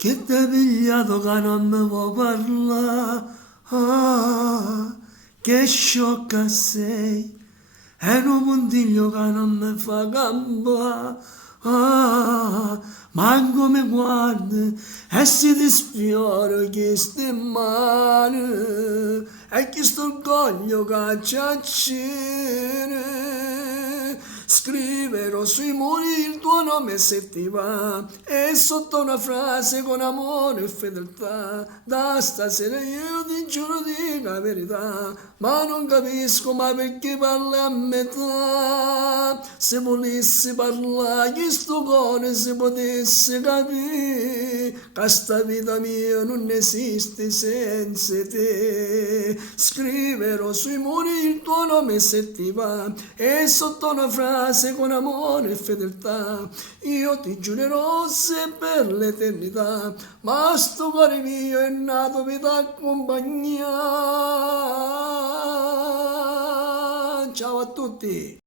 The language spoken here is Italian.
che ti hai pigliato che non mi vuoi parlare, che sciocca sei, è un puntiglio che non mi fa gamba, manco mi guardi e si ti sfioro che stai male, e che sto orgoglio che ci accende. Scriverò sui muri il tuo nome se ti va, e sotto una frase con amore e fedeltà. Da stasera io ti giuro dico la verità, ma non capisco mai perché parli a metà. Se volessi parlare che sto cuore si potesse capire, che sta vita mia non esiste senza te. Scriverò sui muri il tuo nome se ti va, e sotto una frase con amore e fedeltà. Io ti giurerò se per l'eternità, ma sto cuore mio è nato per t'accompagnare. Ciao a tutti!